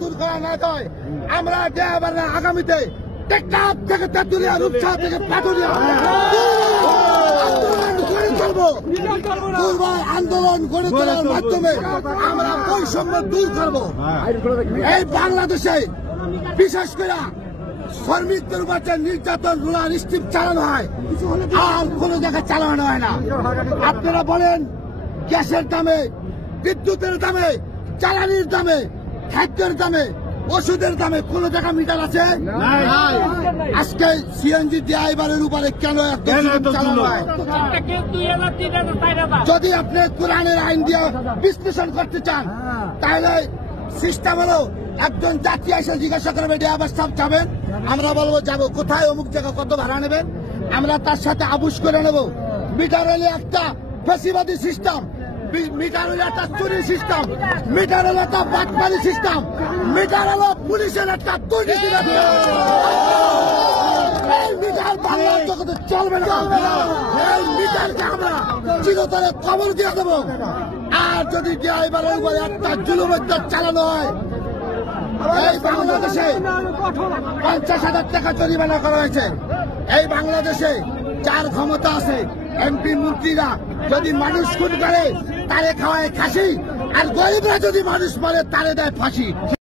দূর করা না যায়, আমরা ড্রাইভাররা আগামীতে টেকনাফ থেকে তেঁতুলিয়া, রূপসা থেকে পাটুরিয়া আন্দোলন করে চলবো। আন্দোলন গড়ে তোলার মাধ্যমে আমরা বৈষম্য দূর করবো। এই বাংলাদেশে বিশেষ করে শ্রমিকদের উপর নির্যাতন, রুলার স্টিপ চালানো হয়, আর কোনো জায়গায় চালানো হয় না। আপনারা বলেন গ্যাসের দামে, বিদ্যুতের দামে, জ্বালানির দামে, খাদ্যের দামে, ওষুধের দামে কোন জায়গা মিটার আছে? আজকে সিএনজি ড্রাইভারের উপরে কেন চালানো হয়? যদি আপনি কোরআনের আইন দিয়ে বিশ্লেষণ করতে চান, তাহলে সিস্টেম হলো একজন যাত্রী এসে জিজ্ঞাসা করবে ড্রাইভার সাহেব যাবেন, আমরা বলবো যাবো, কোথায় অমুক জায়গা কত ভাড়া নেবেন, আমরা তার সাথে আবুশ করে নেব। মিটার হলে একটা ফেসিবাদী সিস্টেম, মিটার হলো একটা চুরি সিস্টেম, মিটার হলো একটা বাটপারি সিস্টেম, মিটার হলো পুলিশের একটা দুর্নীতি। এই মিটার বাংলার জগতে চলবে না। এই মিটারকে আমরা চিরতরে খবর দিয়ে দেবো। আর যদি ড্রাইভারের উপরে একটা জুলুম চালানো হয়, এই বাংলাদেশে 50,000 টাকা জরিমানা করা হয়েছে। এই বাংলাদেশে যার ক্ষমতা আছে, এমপি মন্ত্রীরা যদি মানুষ খুন করে তারে খাওয়ায় খাসি, আর গরিবরা যদি মানুষ মারে তারে দেয় ফাঁসি।